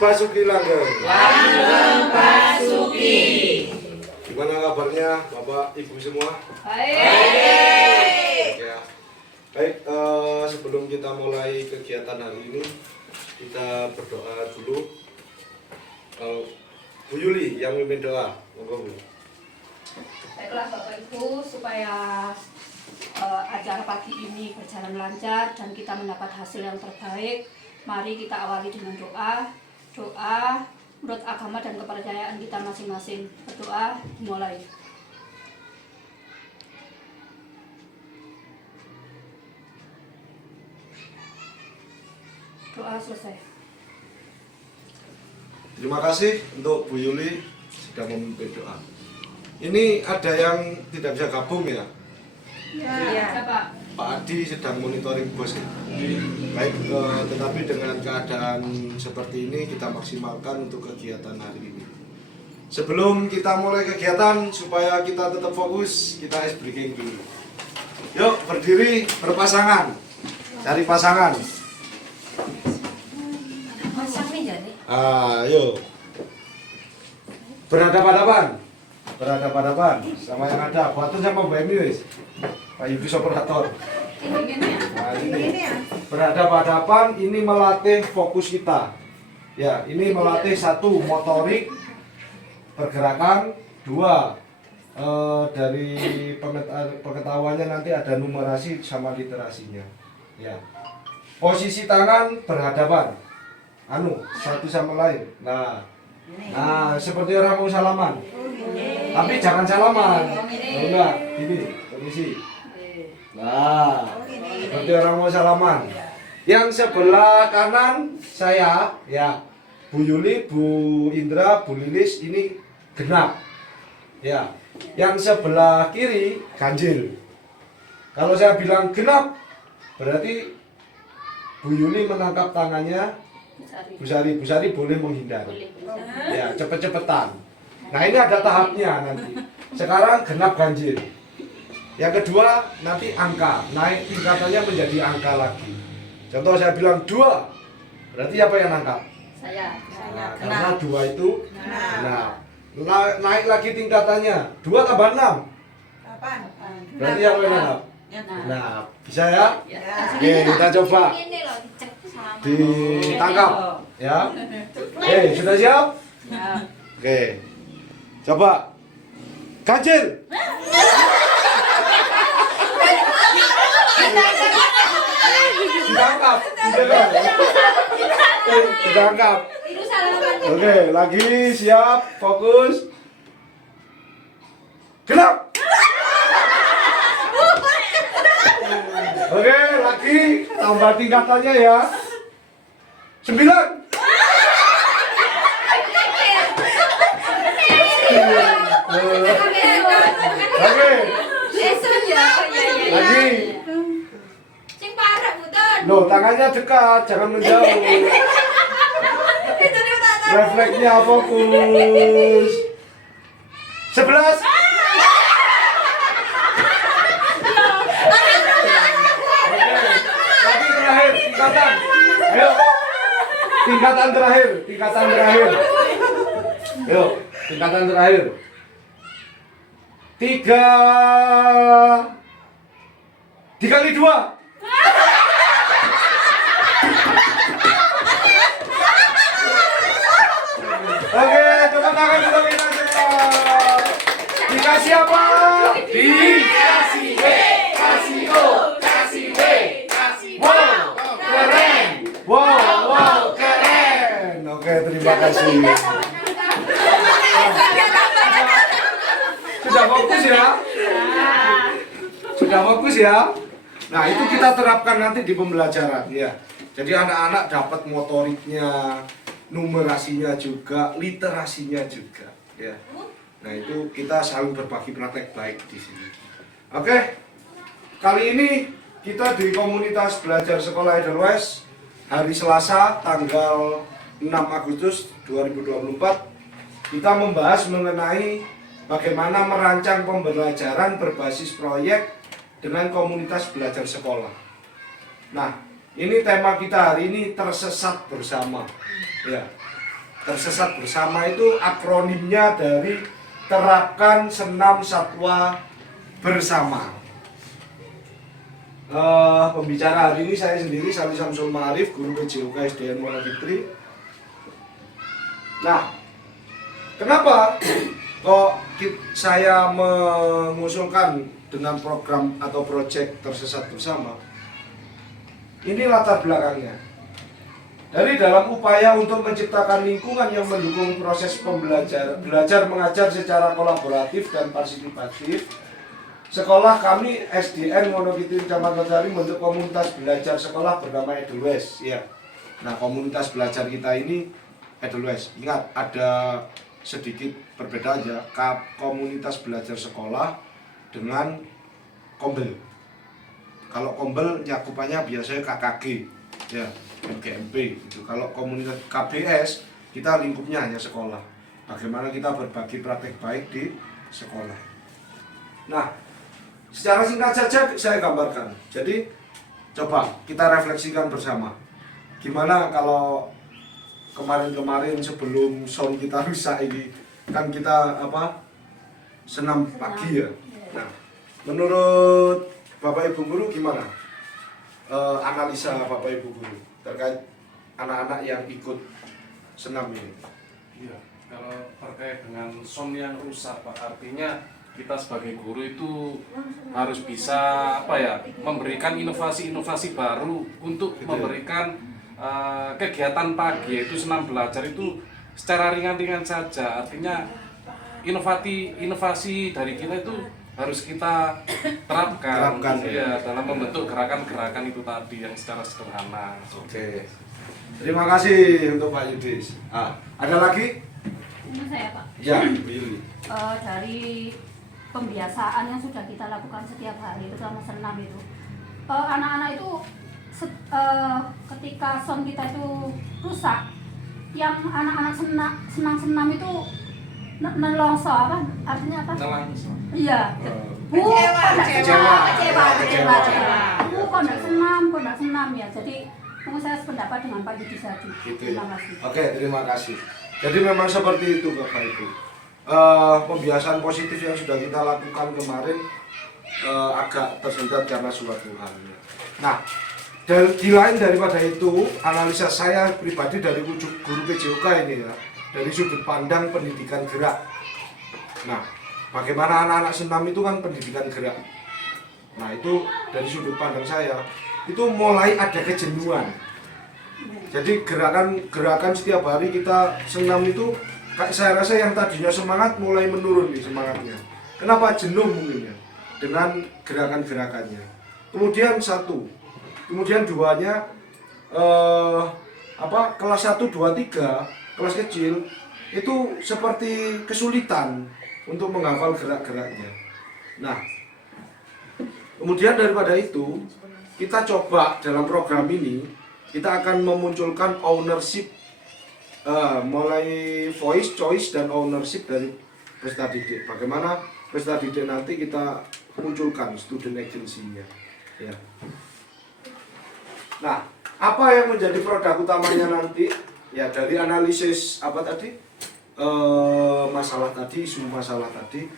Basuki Langgeng. Langgeng Basuki. Gimana kabarnya Bapak Ibu semua? Baik. Ya. Baik, sebelum kita mulai kegiatan hari ini, kita berdoa dulu. Bu Yuli yang memimpin doa, monggo Bu. Baiklah Bapak Ibu, supaya acara pagi ini berjalan lancar dan kita mendapat hasil yang terbaik, mari kita awali dengan doa. Doa menurut agama dan kepercayaan kita masing-masing. Berdoa dimulai. Doa selesai. Terima kasih untuk Bu Yuli sudah memimpin doa. Ini ada yang tidak bisa gabung ya? Iya, Pak. Pak Adi sedang monitoring bos ya? Baik, tetapi dengan keadaan seperti ini kita maksimalkan untuk kegiatan hari ini. Sebelum kita mulai kegiatan, supaya kita tetap fokus, kita ice breaking dulu. Yuk, berdiri berpasangan, cari pasangan. Ayo, berhadapan-hadapan, berhadapan-hadapan sama yang ada. Buatan sama Bu Emi wis, Pak Ibu operator. Nah, ini berhadapan-hadapan, ini melatih fokus kita. Ya, ini melatih satu motorik pergerakan, dua dari pengetahuannya nanti ada numerasi sama literasinya. Ya, posisi tangan berhadapan. Satu sama lain. Nah, seperti orang mau salaman. Tapi jangan salaman. Enggak, gini, posisi. Nah, seperti orang mau salaman. Yang sebelah kanan saya, ya, Bu Yuli, Bu Indra, Bu Lilis ini genap. Ya, yang sebelah kiri ganjil. Kalau saya bilang genap, berarti Bu Yuli menangkap tangannya Bu Sari boleh menghindar. Ya, cepet-cepetan. Nah, ini ada tahapnya nanti. Sekarang genap ganjil. Yang kedua, nanti angka. Naik tingkatannya menjadi angka lagi. Contoh saya bilang 2. Berarti apa yang nangkap? Saya. Nah, karena 2 itu genap. Naik lagi tingkatannya. 2 tambah 6. 8. Berarti apa yang nangkap? Nah, bisa ya? Oke, kita coba. Ditangkap, ya. Oke, sudah siap? Oke, coba ganjil. Ditangkap, ditangkap. Oke, lagi siap, fokus. Genap. Oke, lagi tambah tingkatannya ya. 9. Oke. Lagi. Loh, tangannya dekat, jangan menjauh. Refleksnya fokus. 11. Lagi terakhir, tingkatan. Ayo. Tingkatan terakhir. Ayo, tingkatan terakhir. 3 dikali 2. Oke, tepuk tangan untuk kita semua. Dikasih apa? Dikasih B, kasih O, kasih B, kasih wow, keren. Wow, keren. Oke, terima kasih. Sudah fokus ya? Sudah fokus ya? Nah, itu kita terapkan nanti di pembelajaran ya. Jadi anak-anak dapat motoriknya, numerasinya juga, literasinya juga ya. Nah, itu kita saling berbagi praktek baik di sini. Oke. Kali ini kita di komunitas belajar sekolah Edelweiss hari Selasa tanggal 6 Agustus 2024 kita membahas mengenai bagaimana merancang pembelajaran berbasis proyek dengan komunitas belajar sekolah. Nah, ini tema kita hari ini, tersesat bersama. Ya. Tersesat Bersama itu akronimnya dari Terapkan Senam Satwa Bersama. Pembicara hari ini saya sendiri, Sali Samsul Ma'arif, Guru PJOK SDN Wonogiri. Nah, kenapa kok saya mengusulkan dengan program atau proyek Tersesat Bersama? Ini latar belakangnya. Dari dalam upaya untuk menciptakan lingkungan yang mendukung proses belajar mengajar secara kolaboratif dan partisipatif, sekolah kami SDN Wonogiri Kecamatan Sari membentuk komunitas belajar sekolah bernama Edelweiss. Ya. Nah, komunitas belajar kita ini Edelweiss. Ingat, ada sedikit berbeda aja. Komunitas belajar sekolah dengan Kombel. Kalau Kombel nyakupannya biasanya KKG, ya, MGMP. Gitu. Kalau komunitas KBS kita lingkupnya hanya sekolah. Bagaimana kita berbagi praktek baik di sekolah. Nah, secara singkat saja saya gambarkan. Jadi coba kita refleksikan bersama. Gimana kalau kemarin-kemarin sebelum sound kita rusak ini kan kita senam pagi ya. Nah, menurut Bapak Ibu Guru gimana? Analisa Bapak Ibu Guru terkait anak-anak yang ikut senam ini. Iya, kalau terkait dengan sound yang rusak Pak, artinya kita sebagai guru itu harus bisa memberikan inovasi-inovasi baru untuk memberikan kegiatan pagi, yaitu senam belajar itu secara ringan-ringan saja. Artinya inovasi dari kita itu harus kita terapkan ya, dalam membentuk gerakan-gerakan itu tadi yang secara sederhana. Oke. Terima kasih untuk Pak Yudis. Ada lagi? Ini saya Pak. Ya, Bu Yuli. Dari pembiasaan yang sudah kita lakukan setiap hari, terutama senam itu, anak-anak itu ketika sound kita itu rusak, yang anak-anak senang senam itu nelongso artinya apa? Nelongso. Iya. Kecewa. Kok enggak senam ya. Jadi saya sependapat dengan Pak Yudi tadi. Gitu ya. Terima kasih. Oke, terima kasih. Jadi memang seperti itu Bapak Ibu. Pembiasaan positif yang sudah kita lakukan kemarin agak tersendat karena suatu hal. Nah, di lain daripada itu, analisa saya pribadi dari guru PJOK ini ya, dari sudut pandang pendidikan gerak. Nah, bagaimana anak-anak senam itu kan pendidikan gerak. Nah, itu dari sudut pandang saya, itu mulai ada kejenuhan. Jadi gerakan setiap hari kita senam itu, saya rasa yang tadinya semangat mulai menurun nih semangatnya. Kenapa? Jenuh mungkin ya dengan gerakan-gerakannya. Kemudian satu, kemudian duanya kelas 1, 2, 3, kelas kecil itu seperti kesulitan untuk menghafal gerak-geraknya. Nah, kemudian daripada itu kita coba dalam program ini kita akan memunculkan ownership, mulai voice, choice, dan ownership dari peserta didik. Bagaimana peserta didik nanti kita munculkan student agency-nya. Ya. Nah, apa yang menjadi produk utamanya nanti? Ya, dari analisis masalah tadi, isu masalah tadi.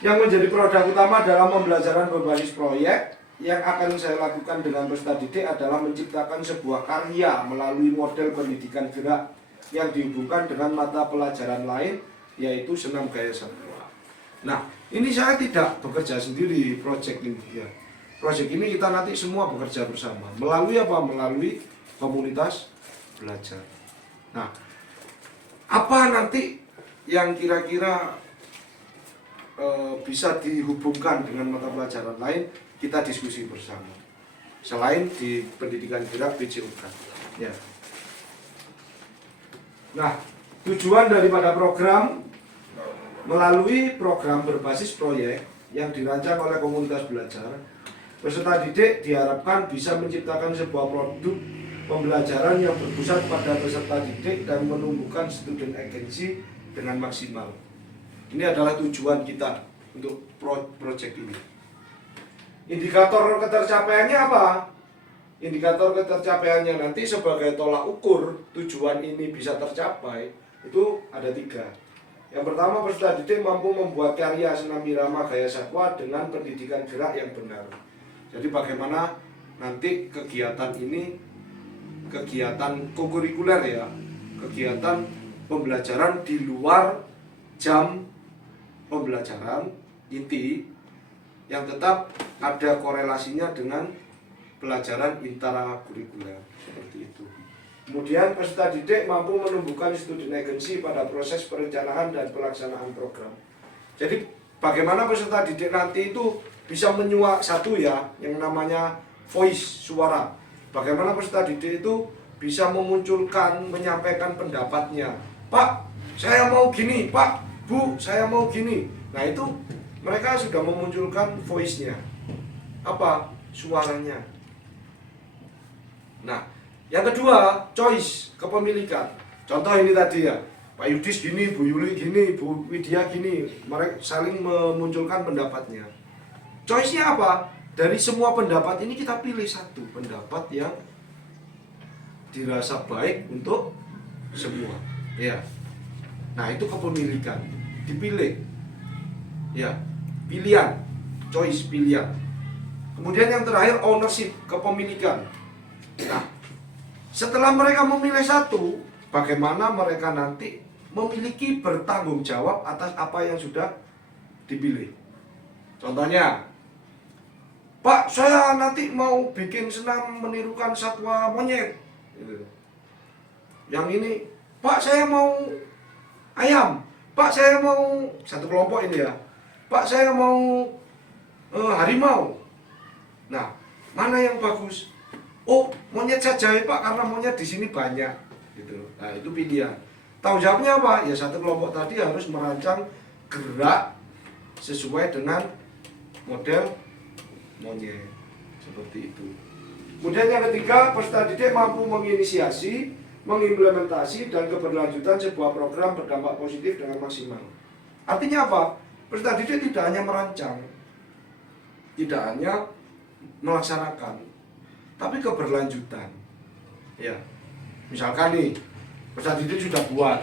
Yang menjadi produk utama dalam pembelajaran berbasis proyek yang akan saya lakukan dengan peserta didik adalah menciptakan sebuah karya melalui model pendidikan gerak yang dihubungkan dengan mata pelajaran lain, yaitu senam gaya satwa. Nah, ini saya tidak bekerja sendiri proyek ini ya. Proyek ini kita nanti semua bekerja bersama. Melalui apa? Melalui komunitas belajar. Nah, apa nanti yang kira-kira bisa dihubungkan dengan mata pelajaran lain, kita diskusi bersama. Selain di pendidikan gerak PJOK. Ya. Nah, tujuan daripada program melalui program berbasis proyek yang dirancang oleh komunitas belajar, peserta didik diharapkan bisa menciptakan sebuah produk pembelajaran yang berpusat pada peserta didik dan menumbuhkan student agency dengan maksimal. Ini adalah tujuan kita untuk proyek ini. Indikator ketercapaiannya apa? indikator ketercapaiannya nanti sebagai tolak ukur tujuan ini bisa tercapai itu ada 3. Yang pertama, peserta didik mampu membuat karya senam irama gaya satwa dengan pendidikan gerak yang benar. Jadi bagaimana nanti kegiatan ini kegiatan kokurikuler ya, kegiatan pembelajaran di luar jam pembelajaran inti yang tetap ada korelasinya dengan pelajaran intrakurikuler seperti itu. Kemudian peserta didik mampu menumbuhkan student agency pada proses perencanaan dan pelaksanaan program. Jadi bagaimana peserta didik nanti itu bisa menyuak satu ya yang namanya voice, suara. Bagaimana peserta didik itu bisa memunculkan, menyampaikan pendapatnya. Pak, saya mau gini. Pak, Bu, saya mau gini. Nah itu mereka sudah memunculkan voice-nya. Apa? Suaranya. Nah, yang kedua, choice, kepemilikan. Contoh ini tadi ya, Pak Yudis gini, Bu Yuli gini, Bu Widya gini. Mereka saling memunculkan pendapatnya. Choice-nya apa? Dari semua pendapat ini kita pilih satu pendapat yang dirasa baik untuk semua. Ya. Nah, itu kepemilikan. Dipilih. Ya, pilihan. Choice, pilihan. Kemudian yang terakhir, ownership, kepemilikan. Nah, setelah mereka memilih satu, bagaimana mereka nanti memiliki bertanggung jawab atas apa yang sudah dipilih. Contohnya, Pak, saya nanti mau bikin senam menirukan satwa monyet. Yang ini, Pak, saya mau ayam. Pak, saya mau satu kelompok ini ya. Pak, saya mau harimau. Nah, mana yang bagus? Oh, monyet saja ya Pak, karena monyet di sini banyak, gitu. Nah, itu pilihan. Tanggung jawabnya apa? Ya satu kelompok tadi harus merancang gerak sesuai dengan model monyet, seperti itu. Kemudian yang ketiga, peserta didik mampu menginisiasi, mengimplementasi dan keberlanjutan sebuah program berdampak positif dengan maksimal. Artinya apa? Peserta didik tidak hanya merancang, tidak hanya melaksanakan, tapi keberlanjutan. Ya, misalkan nih, peserta didik sudah buat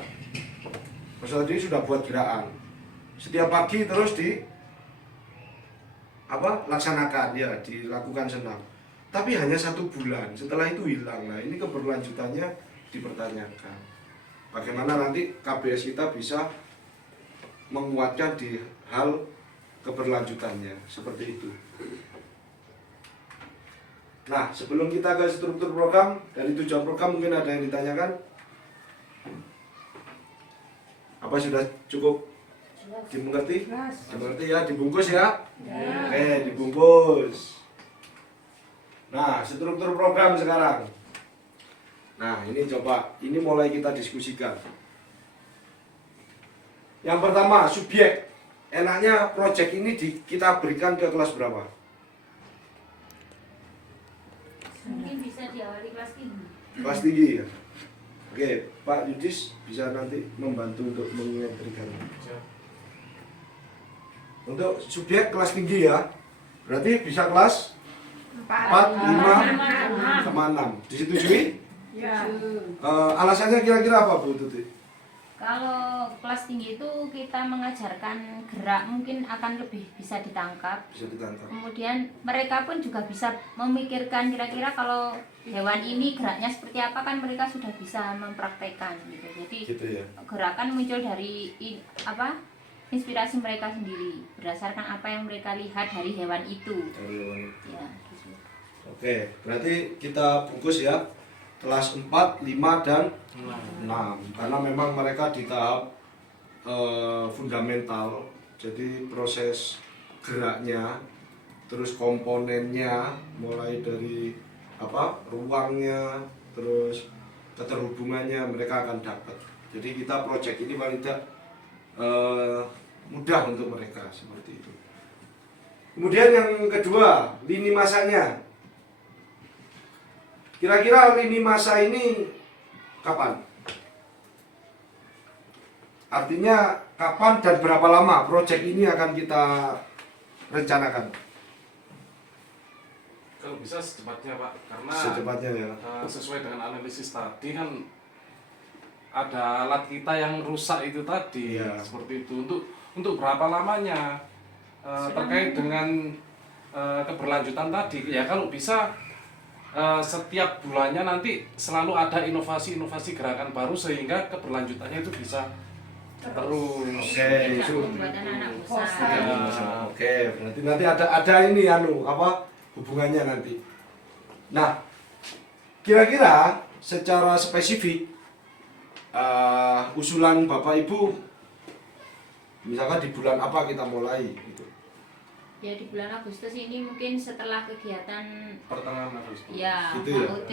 gerakan. Setiap pagi terus laksanakan ya, dilakukan senam. Tapi hanya 1 bulan, setelah itu hilang. Nah, ini keberlanjutannya dipertanyakan. Bagaimana nanti KBS kita bisa menguatkan di hal keberlanjutannya, seperti itu. Nah, sebelum kita ke struktur program, dari tujuan program mungkin ada yang ditanyakan? Apa sudah cukup dimengerti? Dimengerti ya, dibungkus ya? Oke, dibungkus. Nah, struktur program sekarang. Nah, ini coba, ini mulai kita diskusikan. Yang pertama, subjek. Enaknya proyek ini kita berikan ke kelas berapa? Mungkin bisa diawali kelas tinggi. Kelas tinggi ya. Oke, Pak Yudis bisa nanti membantu untuk mengingatkan. Untuk subjek kelas tinggi ya. Berarti bisa kelas 4, 5, sama 6. Disetujui? Ya. Alasannya kira-kira apa Bu Tuti? Kalau kelas tinggi itu kita mengajarkan gerak mungkin akan lebih bisa ditangkap. Bisa ditangkap. Kemudian mereka pun juga bisa memikirkan kira-kira kalau hewan ini geraknya seperti apa, kan mereka sudah bisa mempraktekkan gitu. Jadi Gitu ya. gerakan muncul dari inspirasi mereka sendiri berdasarkan apa yang mereka lihat dari hewan itu. Ya, gitu. Oke, berarti kita fokus ya kelas 4, 5, dan 6. Karena memang mereka di tahap fundamental. Jadi proses geraknya, terus komponennya, mulai dari ruangnya, terus keterhubungannya mereka akan dapat. Jadi kita proyek ini paling tidak mudah untuk mereka seperti itu. Kemudian yang kedua, lini masanya. Kira-kira lini masa ini kapan? Artinya kapan dan berapa lama proyek ini akan kita rencanakan? Kalau bisa secepatnya Pak, karena Secepatnya ya. sesuai dengan analisis tadi kan ada alat kita yang rusak itu tadi, Iya. seperti itu. Untuk berapa lamanya? Terkait dengan keberlanjutan tadi, ya kalau bisa setiap bulannya nanti selalu ada inovasi-inovasi gerakan baru sehingga keberlanjutannya itu bisa terus. Oke, Tidak itu. membuat anak-anak bosan. Bosan. Oke, berarti nanti ada ini hubungannya nanti. Nah, kira-kira secara spesifik usulan Bapak Ibu misalkan di bulan apa kita mulai gitu. Ya di bulan Agustus ini mungkin setelah kegiatan Pertengahan Agustus. ya Gitu ya? HUT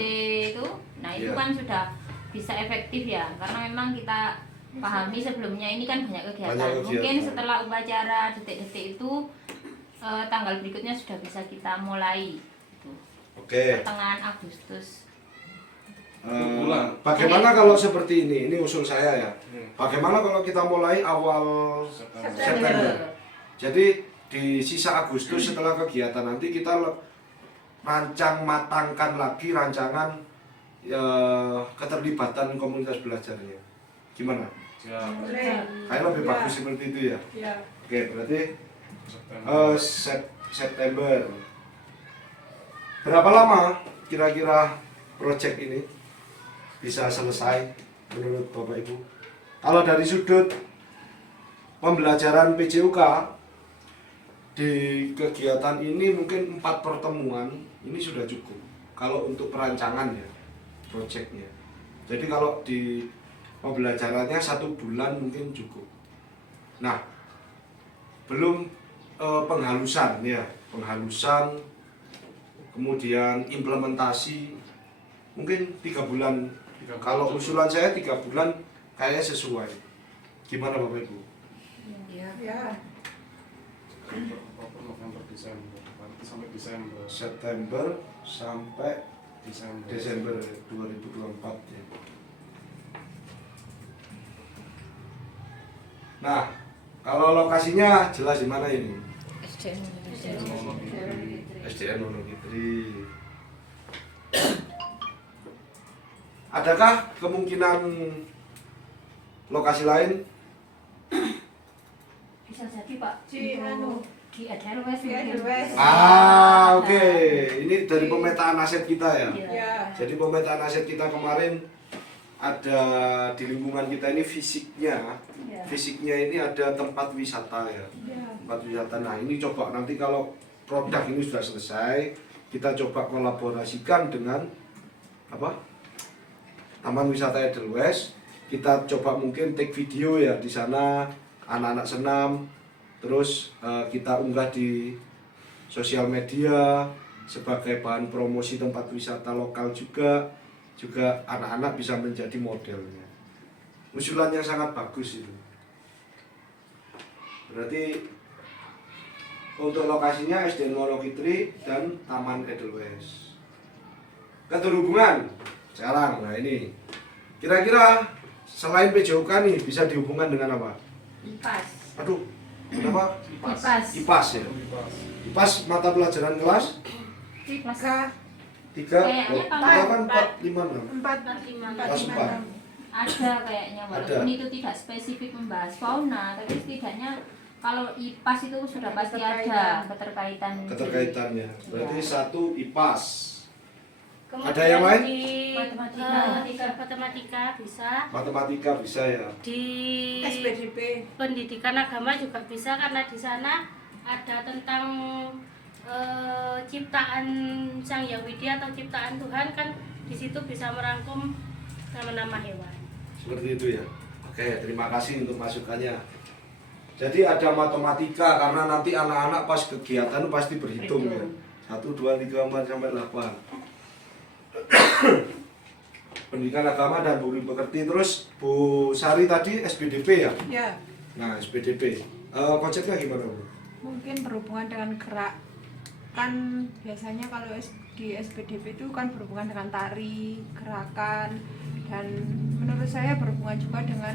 itu, nah itu Iya. kan sudah bisa efektif ya, karena memang kita pahami sebelumnya ini kan banyak kegiatan. Banyak kegiatan. Mungkin setelah upacara detik-detik itu tanggal berikutnya sudah bisa kita mulai. Gitu. Oke. Pertengahan Agustus. Bulan. Bagaimana kalau seperti ini? Ini usul saya ya. Hmm. Bagaimana kalau kita mulai awal September? Jadi di sisa Agustus setelah kegiatan nanti kita matangkan lagi rancangan keterlibatan komunitas belajarnya. Gimana? Ya, Kayak lebih bagus seperti itu ya. Ya. Oke, berarti September. September. Berapa lama kira-kira proyek ini bisa selesai menurut Bapak Ibu? Kalau dari sudut pembelajaran PJUK di kegiatan ini mungkin 4 pertemuan ini sudah cukup kalau untuk perancangan ya proyeknya. Jadi kalau di pembelajarannya 1 bulan mungkin cukup. Nah, belum penghalusan ya, penghalusan, kemudian implementasi mungkin 3 bulan. Kalau usulan saya 3 bulan kayaknya sesuai. Gimana Bapak Ibu? Ya. November, Desember, nanti sampai Desember. September sampai Desember. Desember 2024 ya. Nah, kalau lokasinya jelas di mana ini? SDN Wonogiri. Adakah kemungkinan lokasi lain? Bisa jadi Pak Di anu. di Edelweiss Di mungkin. Edelweiss. Oke. Ini dari pemetaan aset kita ya. Iya. Ya. Jadi pemetaan aset kita kemarin ada di lingkungan kita ini fisiknya, Iya. fisiknya ini ada tempat wisata ya. Ya. Tempat wisata. Nah ini coba nanti kalau produk ini sudah selesai, kita coba kolaborasikan dengan apa? Taman Wisata Edelweiss. Kita coba mungkin take video ya di sana, anak-anak senam, terus kita unggah di sosial media sebagai bahan promosi tempat wisata lokal juga anak-anak bisa menjadi modelnya. Usulan yang sangat bagus itu. Berarti untuk lokasinya SDN Wonogiri dan Taman Edelweiss. Keterhubungan sekarang, nah ini kira-kira selain PJOK nih bisa dihubungkan dengan apa? IPAS. Aduh, kenapa? IPAS. IPAS ya. IPAS mata pelajaran kelas IPAS. 3, Kayaknya kalau kan 4, 5, 6. 4, Kelas 4. Ada kayaknya walaupun Ada. itu tidak spesifik membahas fauna, tapi setidaknya kalau IPAS itu sudah pasti ada keterkaitan. Keterkaitannya. Berarti satu IPAS. Kemudian Ada yang lain? Di Matematika. matematika bisa. Matematika bisa ya. Di SPDP. pendidikan agama juga bisa karena di sana ada tentang ciptaan Sang Hyang Widi atau ciptaan Tuhan kan di situ bisa merangkum nama-nama hewan. Seperti itu ya. Oke, terima kasih untuk masukannya. Jadi ada matematika karena nanti anak-anak pas kegiatan pasti berhitung ya. 1, 2, 3, 4 sampai 8. Pendidikan agama dan budi pekerti. Terus Bu Sari tadi SPDP ya. Ya. Nah SPDP konsepnya gimana Bu? Mungkin berhubungan dengan gerak, kan biasanya kalau di SPDP itu kan berhubungan dengan tari, gerakan, dan menurut saya berhubungan juga dengan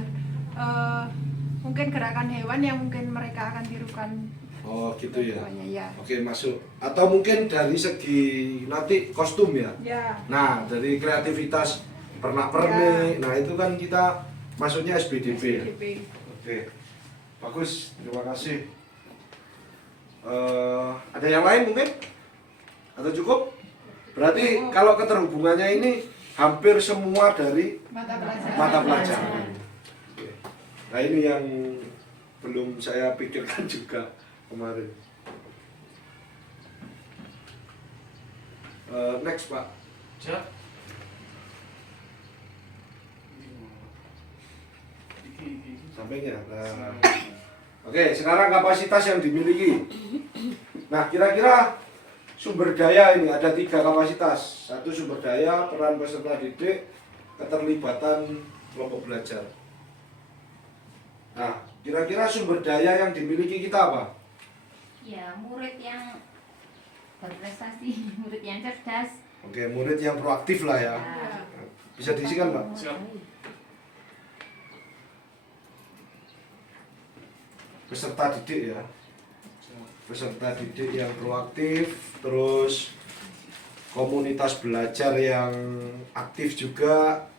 mungkin gerakan hewan yang mungkin mereka akan tirukan Oh gitu ya. Pokoknya ya. Oke masuk. Atau mungkin dari segi nanti kostum ya. Ya. Nah dari kreativitas pernak-pernik, nah itu kan kita masuknya SBDP ya. SPDP. Oke, bagus, terima kasih. Ada yang lain mungkin? Atau cukup? Berarti kalau keterhubungannya ini hampir semua dari Mata pelajaran. mata pelajaran. Oke. Nah ini yang belum saya pikirkan juga kemarin. Next Pak. Siap. Sampingnya. Nah. Oke, sekarang kapasitas yang dimiliki. Nah, kira-kira sumber daya ini ada 3 kapasitas. 1 sumber daya, peran peserta didik, keterlibatan kelompok belajar. Nah, kira-kira sumber daya yang dimiliki kita apa? Ya, murid yang berprestasi, murid yang cerdas. Oke, murid yang proaktif lah ya. Ya. Bisa diisikan, Pak? Siap. Peserta didik ya. Peserta didik yang proaktif, terus komunitas belajar yang aktif juga.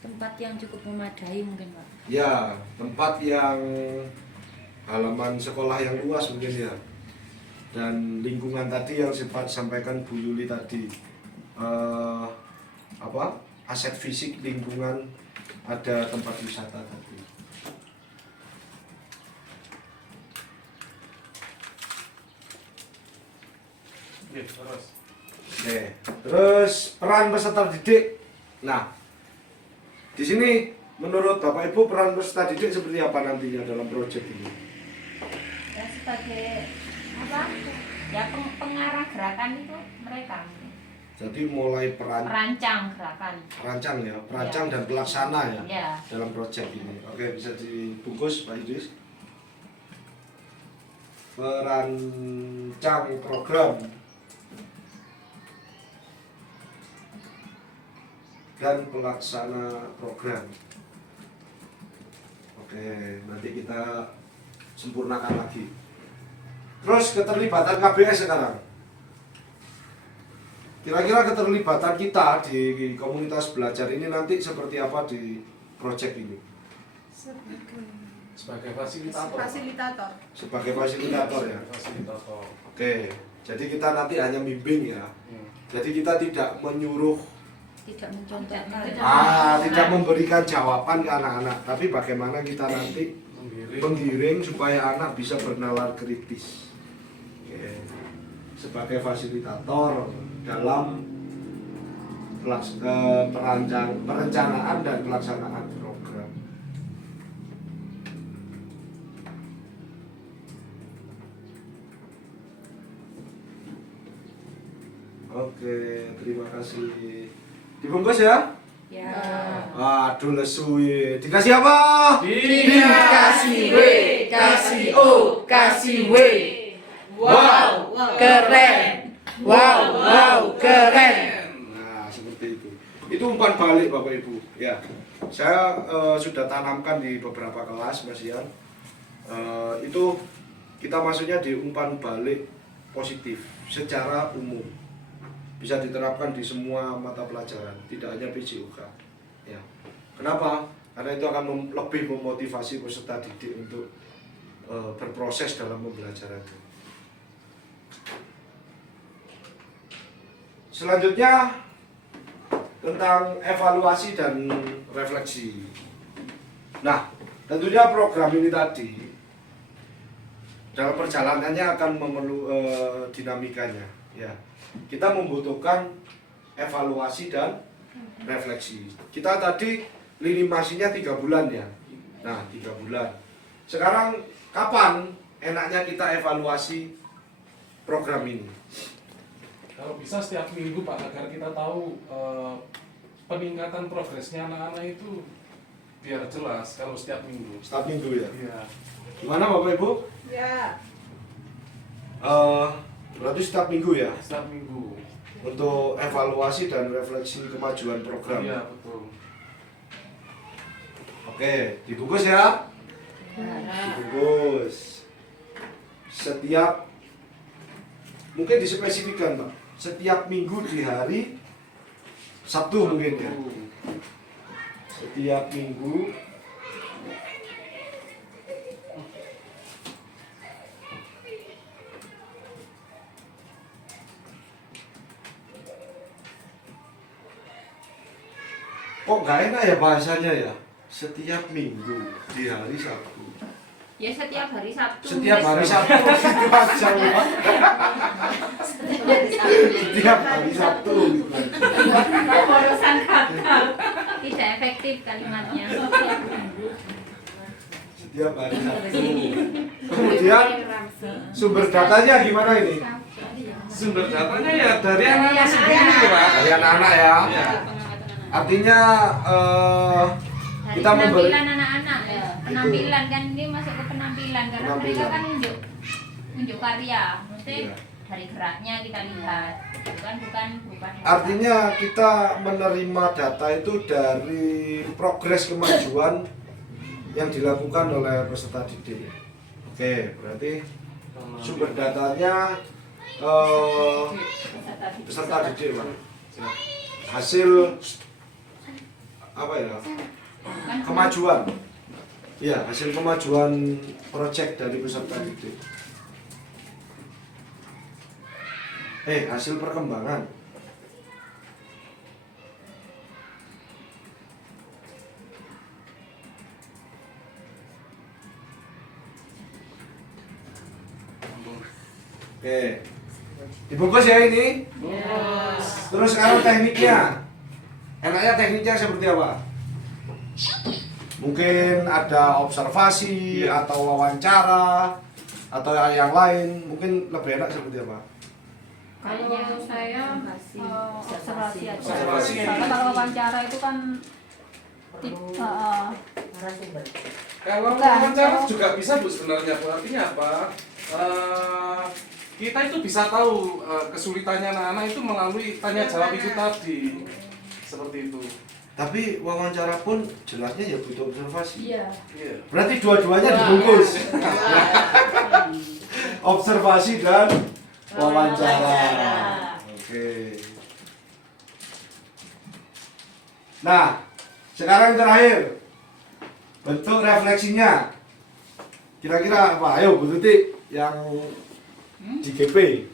Tempat yang cukup memadai mungkin Pak. Ya, tempat yang halaman sekolah yang luas mungkin ya. Dan lingkungan tadi yang sempat sampaikan Bu Yuli tadi. Aset fisik lingkungan, ada tempat wisata tadi. Oke, terus. Oke, terus peran peserta didik. Nah, di sini menurut Bapak Ibu peran peserta didik seperti apa nantinya dalam proyek ini? Ya sebagai apa? Ya pengarah gerakan itu mereka. Jadi mulai Perancang gerakan. perancang ya, perancang Ya. dan pelaksana ya, Ya. dalam proyek ini. Oke, bisa dibungkus Pak Idris. Perancang program dan pelaksana program. Oke, nanti kita sempurnakan lagi. Terus keterlibatan KBS sekarang. Kira-kira keterlibatan kita di komunitas belajar ini nanti seperti apa di proyek ini? Sebagai fasilitator. Fasilitator. Sebagai fasilitator ya. Fasilitator. Oke, jadi kita nanti hanya bimbing ya. Hmm. Jadi kita tidak menyuruh, Tidak mencontohkan. tidak memberikan jawaban ke anak-anak, tapi bagaimana kita nanti menggiring supaya anak bisa bernalar kritis. Oke. Sebagai fasilitator dalam perencanaan dan pelaksanaan program. Oke, terima kasih. Dibungkus ya? Ya. Aduh lesu ya. Dikasih apa? Dikasih W, kasih O, kasih W. Wow, keren. Wow, keren. Nah, seperti itu. Itu umpan balik Bapak Ibu. Ya, saya sudah tanamkan di beberapa kelas, Mas Ian. Itu kita maksudnya di umpan balik positif secara umum. Bisa diterapkan di semua mata pelajaran, tidak hanya PJUK. Ya. Kenapa? Karena itu akan lebih memotivasi peserta didik untuk berproses dalam pembelajaran. Selanjutnya tentang evaluasi dan refleksi. Nah, tentunya program ini tadi dalam perjalanannya akan dinamikanya. Ya, kita membutuhkan evaluasi dan refleksi. Kita tadi lini masinya 3 bulan ya. Nah, 3 bulan. Sekarang kapan enaknya kita evaluasi program ini? Kalau bisa setiap minggu Pak, agar kita tahu peningkatan progresnya anak-anak itu biar jelas kalau setiap minggu. Setiap minggu ya. Iya. Gimana Bapak Ibu? Ya. Berarti setiap minggu ya Setiap minggu. untuk evaluasi dan refleksi kemajuan program. Iya, betul. Oke, dibungkus ya. Dibungkus. setiap, mungkin dispesifikan Pak, setiap minggu di hari Sabtu mungkin ya. Setiap minggu kok nggak enak ya bahasanya ya? Setiap minggu di hari Sabtu. Ya setiap hari Sabtu. Setiap hari Sabtu gitu aja Pak. Setiap hari Sabtu gitu. Urusan kata. Tidak efektif kalimatnya. Setiap hari Sabtu. Kemudian sumber datanya gimana ini? Sumber datanya ya dari anak-anak sendiri Pak. Dari anak-anak ya. Ya. Artinya Dari kita memberi penampilan anak-anak ya. Penampilan kan ini masuk ke penampilan karena mereka Penampilan. kan unjuk karya. Mesti Iya. dari geraknya kita lihat. Bukan. artinya kita menerima data itu dari progres kemajuan yang dilakukan oleh peserta didik. Oke, berarti sumber datanya peserta didik Pak. Hasil apa ya? Kemajuan. Ya, hasil kemajuan proyek dari peserta didik. Hasil perkembangan. Oke. Dibungkus ya ini. Terus sekarang tekniknya. Enaknya tekniknya seperti apa? Mungkin ada observasi atau wawancara atau yang lain. Mungkin lebih enak seperti apa? Kalau saya observasi aja. Observasi. Soalnya kalau wawancara itu kan Kalau wawancara juga bisa Bu sebenarnya Bu. Artinya apa? Kita itu bisa tahu kesulitannya anak-anak itu melalui tanya jawab itu tadi. Seperti itu. Tapi wawancara pun jelasnya ya butuh observasi. Iya. Iya. Berarti dua-duanya dibungkus. Observasi dan wawancara. Oke. Nah, sekarang yang terakhir. Bentuk refleksinya. Kira-kira apa? Ayo Bu Tuti yang di GP.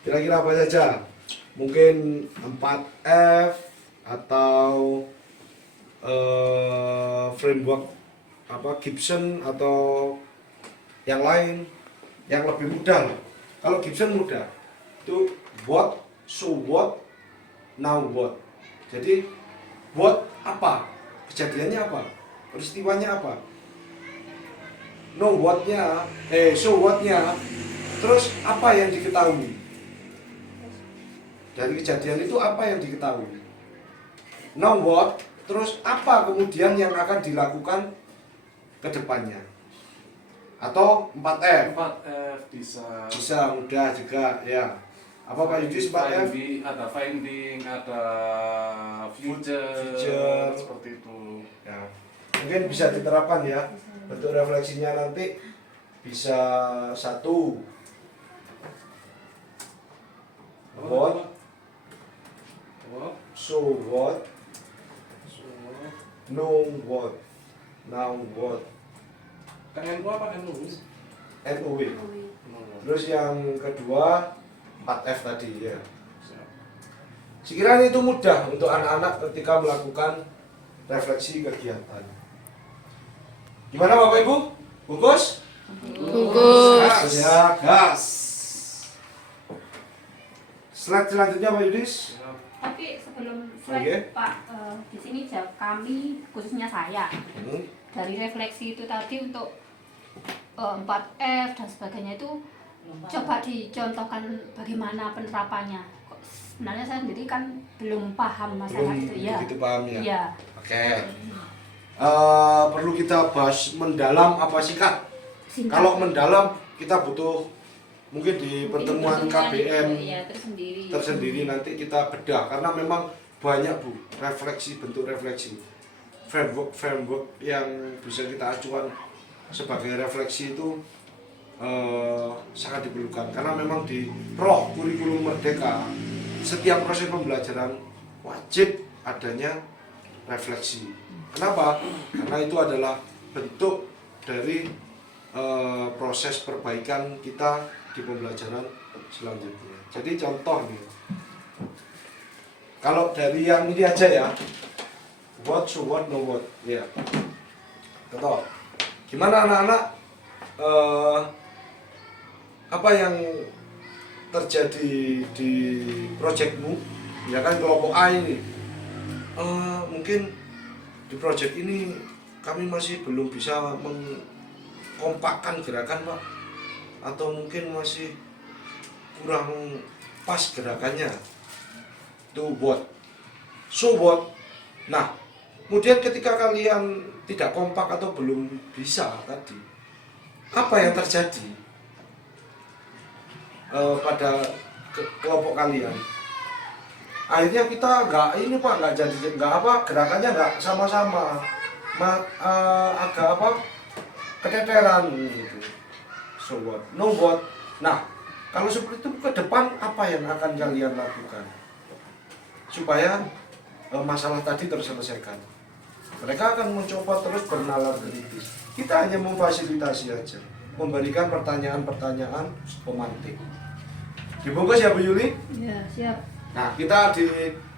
Kira-kira apa saja? Mungkin 4F atau framework apa Gibson atau yang lain yang lebih mudah lah. Kalau Gibson mudah itu what, so what, now what. Jadi what apa, kejadiannya apa, peristiwanya apa, no what-nya, so what-nya, terus apa yang diketahui dari kejadian itu, apa yang diketahui. Now what, terus apa kemudian yang akan dilakukan ke depannya. Atau 4F. 4F bisa. Bisa mudah juga ya. Apa Pak Yudis 4F? Ada finding, ada future, seperti itu. Ya. Mungkin bisa diterapkan ya. Bentuk refleksinya nanti bisa 1 what, so what, know what, now what. NU apa NU? NUW. Terus yang kedua 4F tadi ya. Sekiranya itu mudah untuk anak-anak ketika melakukan refleksi kegiatan. Gimana Bapak Ibu? Bungkus? Bungkus. Ya, gas. Slide selanjutnya Pak Yudis. Tapi sebelum Oke. slide Pak, di sini kami khususnya saya dari refleksi itu tadi untuk 4F dan sebagainya itu coba dicontohkan bagaimana penerapannya. Sebenarnya saya sendiri kan belum paham masalah itu ya. Begitu paham ya. Iya. Oke. Perlu kita bahas mendalam apa singkat. Singkat. Kalau mendalam kita butuh mungkin di pertemuan KBM ya, tersendiri. tersendiri nanti kita bedah karena memang banyak Bu refleksi, bentuk refleksi, framework yang bisa kita acuan sebagai refleksi itu sangat diperlukan karena memang di roh kurikulum Merdeka setiap proses pembelajaran wajib adanya refleksi. Kenapa? Karena itu adalah bentuk dari proses perbaikan kita di pembelajaran selanjutnya. Jadi contoh nih, kalau dari yang ini aja ya, what, so what, no what, ya. Contoh, gimana anak-anak, apa yang terjadi di proyekmu, ya kan kelompok A ini, mungkin di proyek ini kami masih belum bisa mengkompakkan gerakan Pak, atau mungkin masih kurang pas gerakannya. To what, so what. Nah, kemudian ketika kalian tidak kompak atau belum bisa tadi, apa yang terjadi pada kelompok kalian? Akhirnya kita nggak jadi gerakannya nggak sama-sama, agak keteteran gitu. So what, no what. Nah, kalau seperti itu ke depan apa yang akan kalian lakukan supaya masalah tadi terselesaikan? Mereka akan mencoba terus bernalar kritis. Kita hanya memfasilitasi aja, memberikan pertanyaan-pertanyaan pemantik. Dibungkus ya Bu Yuli? Ya, siap. Nah, kita di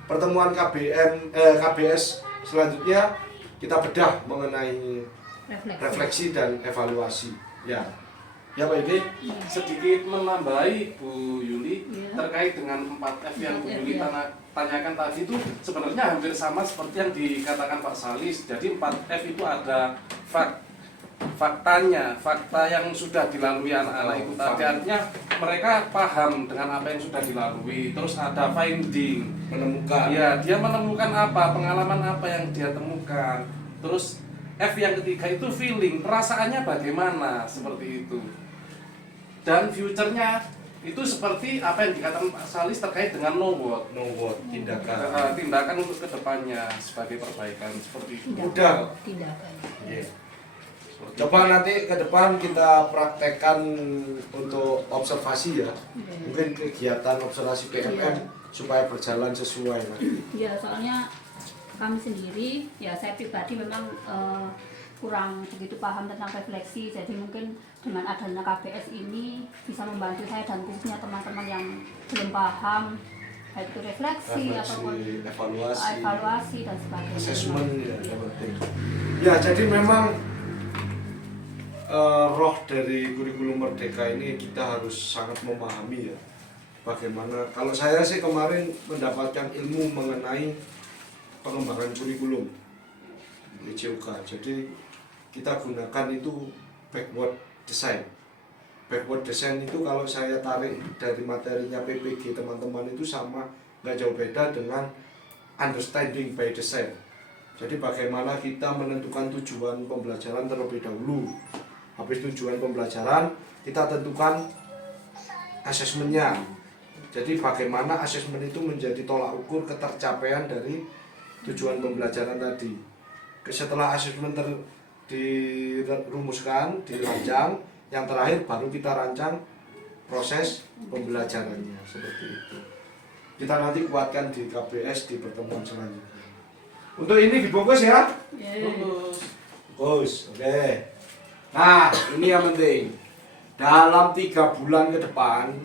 pertemuan KBS selanjutnya kita bedah mengenai refleksi dan evaluasi. Ya, ya Pak Yudi. Sedikit menambahi Bu Yuli terkait dengan 4F yang Bu Yuli tanyakan tadi itu sebenarnya hampir sama seperti yang dikatakan Pak Salis. Jadi 4F itu ada faktanya, fakta yang sudah dilalui anak-anak itu tadi, artinya mereka paham dengan apa yang sudah dilalui. Terus ada finding, Menemukan. ya dia menemukan apa, pengalaman apa yang dia temukan. Terus F yang ketiga itu feeling, perasaannya bagaimana, seperti itu. Dan future-nya itu seperti apa yang dikatakan Pak Salis terkait dengan no what, tindakan. tindakan untuk kedepannya sebagai perbaikan, seperti itu. Mudah. Tindakan. Yeah. Coba nanti ke depan kita praktekkan untuk observasi ya. Mungkin kegiatan observasi PMM supaya berjalan sesuai. Ya, soalnya kami sendiri, ya saya pribadi memang kurang begitu paham tentang refleksi. Jadi mungkin dengan adanya KBS ini bisa membantu saya dan khususnya teman-teman yang belum paham, baik itu refleksi ataupun evaluasi dan sebagainya. Assessment ya, ya, jadi memang roh dari kurikulum Merdeka ini kita harus sangat memahami ya. Bagaimana, kalau saya sih kemarin mendapatkan ilmu mengenai pengembangan kurikulum di JUK. Jadi kita gunakan itu backward design. Backward design itu kalau saya tarik dari materinya PPG teman-teman itu sama, nggak jauh beda dengan understanding by design. Jadi bagaimana kita menentukan tujuan pembelajaran terlebih dahulu. Habis tujuan pembelajaran, kita tentukan asesmennya. Jadi bagaimana asesmen itu menjadi tolak ukur ketercapaian dari tujuan pembelajaran tadi. Setelah asesmen dirumuskan, dirancang, yang terakhir baru kita rancang proses pembelajarannya, seperti itu. Kita nanti kuatkan di KBS di pertemuan selanjutnya. Untuk ini dibungkus ya? Bungkus, oke. Nah, ini yang penting. Dalam 3 bulan ke depan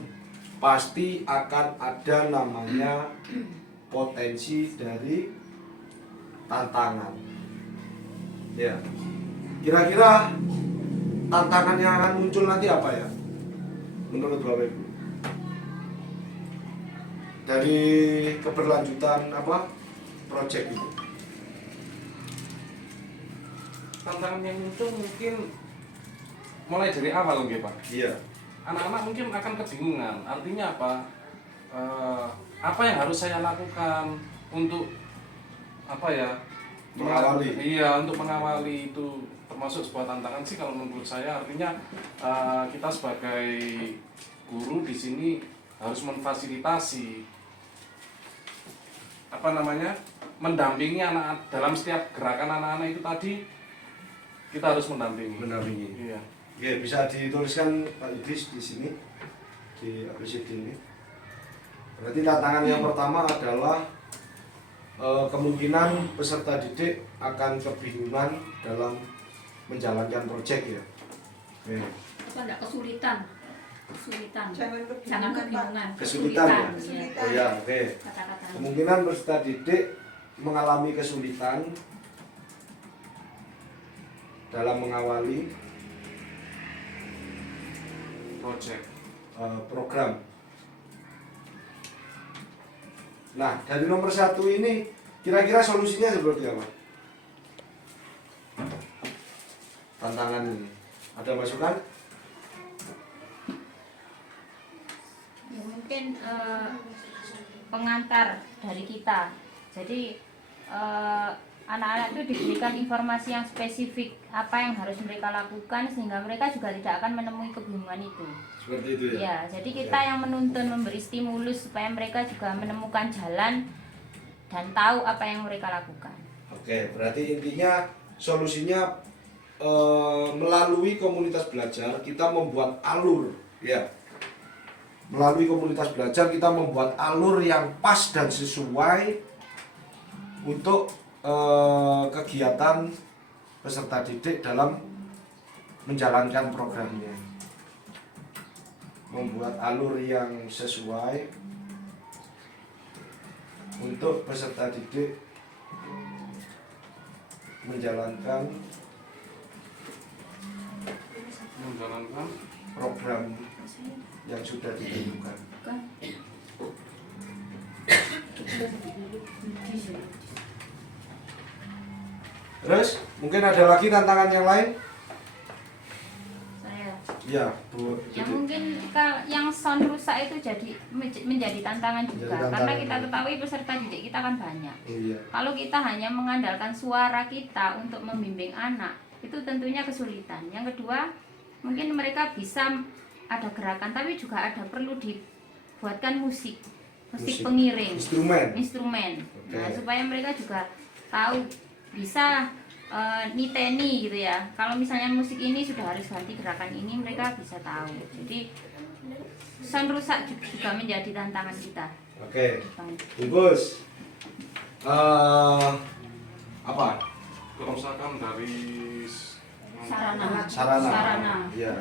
pasti akan ada namanya potensi dari tantangan. Ya. Kira-kira tantangan yang akan muncul nanti apa ya? Menurut Bapak Ibu? Dari keberlanjutan proyek itu. Tantangan yang muncul mungkin mulai dari awal nggih Pak. Iya. Anak-anak mungkin akan kebingungan. Artinya apa? Apa yang harus saya lakukan untuk mengawali? Iya, untuk mengawali itu termasuk sebuah tantangan sih kalau menurut saya. Artinya kita sebagai guru di sini harus memfasilitasi mendampingi anak dalam setiap gerakan anak-anak itu tadi. Kita harus mendampingi. Mendampingi. Iya. Oke, bisa dituliskan Pak Idris di sini di ABCD ini. Berarti tantangan yang pertama adalah kemungkinan peserta didik akan kebingungan dalam menjalankan proyek ya. Oke. Apa enggak kesulitan? Jangan Jangan kebingungan, Pak. kebingungan. Kesulitan ya? Kesulitan. Oh ya, oke. Kata-katanya. Kemungkinan peserta didik mengalami kesulitan dalam mengawali Project. program. Nah, dari nomor 1 ini kira-kira solusinya seperti apa? Tantangan ini. Ada masukan? Ya, mungkin pengantar dari kita. Jadi anak-anak itu diberikan informasi yang spesifik apa yang harus mereka lakukan sehingga mereka juga tidak akan menemui kebingungan itu. Seperti itu ya? Ya, jadi kita yang menuntun, memberi stimulus supaya mereka juga menemukan jalan dan tahu apa yang mereka lakukan. Oke, berarti intinya solusinya melalui komunitas belajar kita membuat alur ya. Melalui komunitas belajar kita membuat alur yang pas dan sesuai untuk kegiatan peserta didik dalam menjalankan programnya. Membuat alur yang sesuai untuk peserta didik menjalankan program yang sudah ditentukan. Terus mungkin ada lagi tantangan yang lain? Saya Ya, Bu. ya mungkin yang sound rusak itu menjadi tantangan juga Menjadi tantangan, karena kita ya. ketahui peserta didik kita kan banyak. Iya. Kalau kita hanya mengandalkan suara kita untuk membimbing anak, itu tentunya kesulitan. Yang kedua, mungkin mereka bisa ada gerakan, tapi juga ada perlu dibuatkan musik Musik. pengiring, Instrumen. Nah, Oke. supaya mereka juga tahu bisa niteni gitu ya. Kalau misalnya musik ini sudah harus ganti gerakan ini, mereka bisa tahu. Jadi sound rusak juga menjadi tantangan kita. Oke. Bungkus. Apa? Kerusakan dari Sarana. Iya.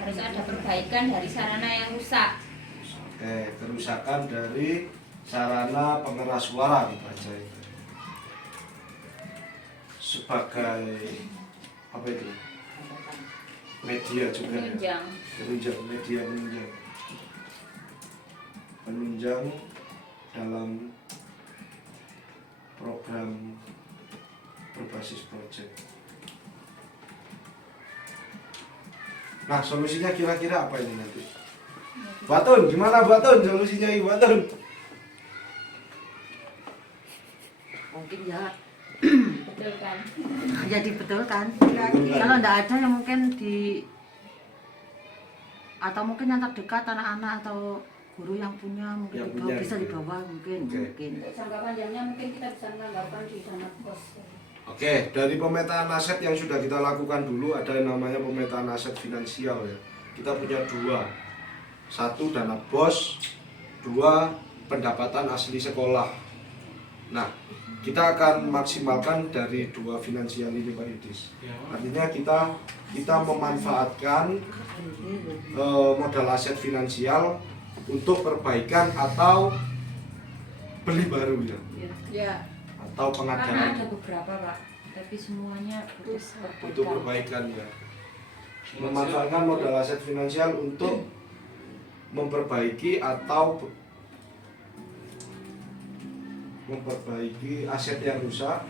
Harus ada perbaikan dari sarana yang rusak. Oke, kerusakan dari sarana pengeras suara kita aja itu. Sebagai apa itu? Media juga ya. Penunjang dalam program berbasis project. Nah, solusinya kira-kira apa ini nanti? Batun, gimana Batun? Solusinya ini Batun? Mungkin ya Betul kan? ya dibetulkan. Dibetulkan. Kalau tidak ada yang mungkin atau mungkin yang terdekat anak-anak atau guru yang punya mungkin Yang dibawa, punya, bisa gitu. dibawa mungkin. Oke. Untuk jangka panjangnya mungkin kita bisa menganggarkan di dana pos. Oke, dari pemetaan aset yang sudah kita lakukan dulu ada yang namanya pemetaan aset finansial ya. Kita punya 2. 1 dana BOS, 2 pendapatan asli sekolah. Nah, kita akan maksimalkan dari 2 finansial ini Pak Idris. Artinya kita memanfaatkan modal aset finansial untuk perbaikan atau beli baru ya, Ya, atau Karena pengadaan ada beberapa Pak, tapi semuanya untuk perbaikan ya. Memanfaatkan modal aset finansial untuk memperbaiki atau memperbaiki aset yang rusak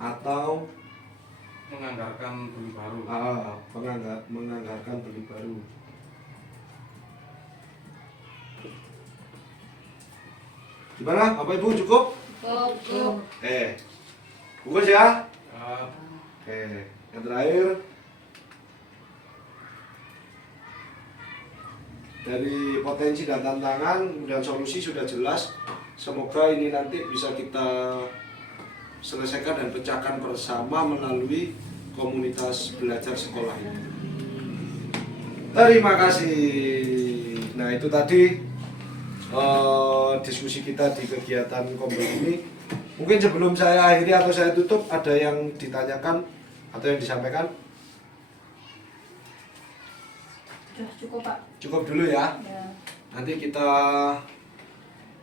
atau menganggarkan beli baru. menganggarkan beli baru. Gimana? Bapak Ibu cukup? Cukup. Bungkus ya. Uh, Oke, yang terakhir dari potensi dan tantangan dan solusi sudah jelas. Semoga ini nanti bisa kita selesaikan dan pecahkan bersama melalui komunitas belajar sekolah ini. Terima kasih. Nah itu tadi diskusi kita di kegiatan Kombel ini. Mungkin sebelum saya akhiri atau saya tutup, ada yang ditanyakan atau yang disampaikan? Sudah cukup Pak. Cukup dulu ya. Ya. Nanti kita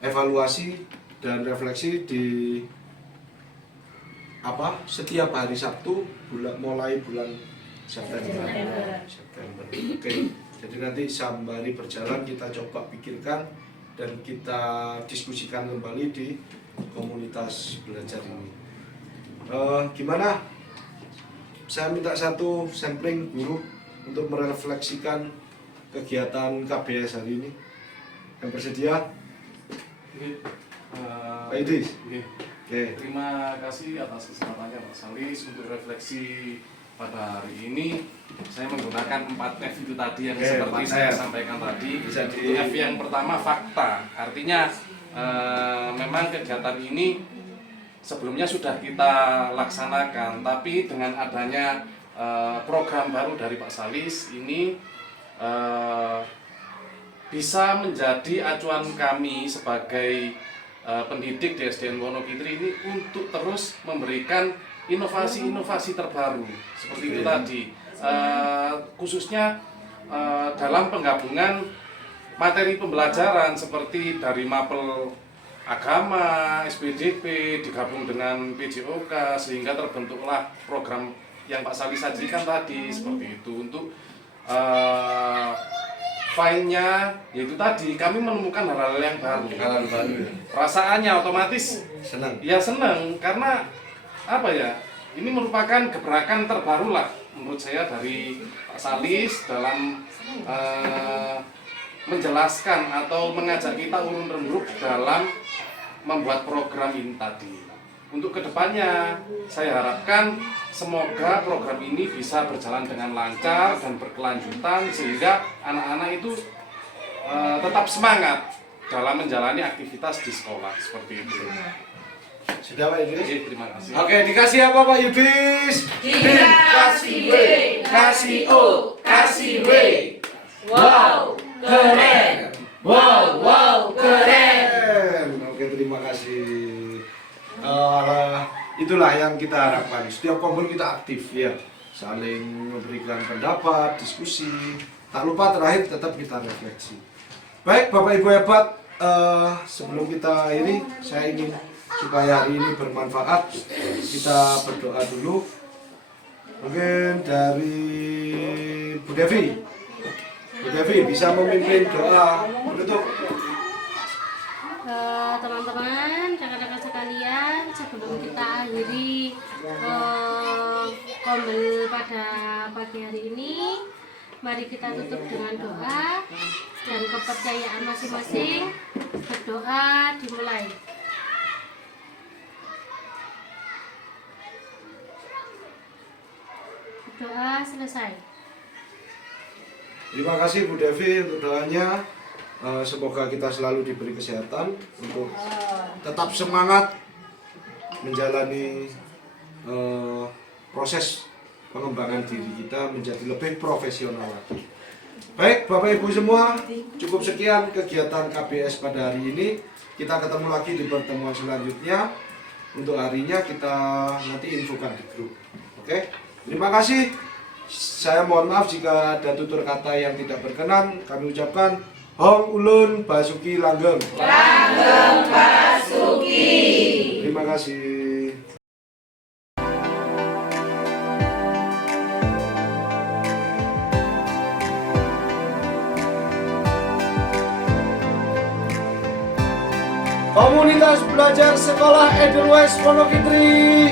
evaluasi dan refleksi di setiap hari Sabtu mulai bulan September. Oke. Jadi nanti sembari berjalan kita coba pikirkan dan kita diskusikan kembali di komunitas belajar ini. Gimana? Saya minta satu sampling guru untuk merefleksikan kegiatan KBS hari ini. Yang bersedia? Pak Idris? Oke. Terima kasih atas kesempatannya Pak Salis untuk refleksi pada hari ini. Saya menggunakan 4F itu tadi yang seperti saya sampaikan tadi. F yang pertama fakta, artinya memang kegiatan ini sebelumnya sudah kita laksanakan, tapi dengan adanya program baru dari Pak Salis ini bisa menjadi acuan kami sebagai pendidik di SDN Wonokitri ini untuk terus memberikan inovasi-inovasi terbaru seperti itu tadi, khususnya dalam penggabungan materi pembelajaran seperti dari mapel agama, SPDP digabung dengan PJOK sehingga terbentuklah program yang Pak Salis sajikan tadi seperti itu. Untuk filenya yaitu tadi kami menemukan hal-hal yang baru. Perasaannya otomatis Senang. ya senang karena apa ya? Ini merupakan gebrakan terbaru lah menurut saya dari Pak Salis dalam menjelaskan atau mengajak kita urun rembuk dalam membuat program ini tadi. Untuk kedepannya, saya harapkan semoga program ini bisa berjalan dengan lancar dan berkelanjutan sehingga anak-anak itu tetap semangat dalam menjalani aktivitas di sekolah seperti itu. Sudah Pak Idris? Oke, terima kasih. Oke, dikasih apa Pak Yudis? Dikasih W, kasih O, kasih W. Wow, keren. Wow, keren. Oke, terima kasih. Itulah yang kita harapkan. Setiap kumpul kita aktif ya, saling memberikan pendapat, diskusi. Tak lupa terakhir tetap kita refleksi. Baik, Bapak Ibu hebat. Sebelum kita akhiri, saya ingin supaya hari ini bermanfaat, kita berdoa dulu. Mungkin dari Bu Devi. Bu Devi bisa memimpin doa penutup. Teman-teman, rekan-rekan sekalian, sebelum kita akhiri Kombel pada pagi hari ini, mari kita tutup dengan doa dan kepercayaan masing-masing. Berdoa dimulai. Doa selesai. Terima kasih Bu Devi untuk doanya. Semoga kita selalu diberi kesehatan untuk tetap semangat menjalani proses pengembangan diri kita menjadi lebih profesional lagi. Baik Bapak Ibu semua, cukup sekian kegiatan KBS pada hari ini. Kita ketemu lagi di pertemuan selanjutnya. Untuk harinya kita nanti infokan di grup. Oke, terima kasih. Saya mohon maaf jika ada tutur kata yang tidak berkenan. Kami ucapkan Hong Ulun Basuki Langgeng. Langgeng Basuki. Terima kasih. Komunitas Belajar Sekolah Edelweiss Wonokitri.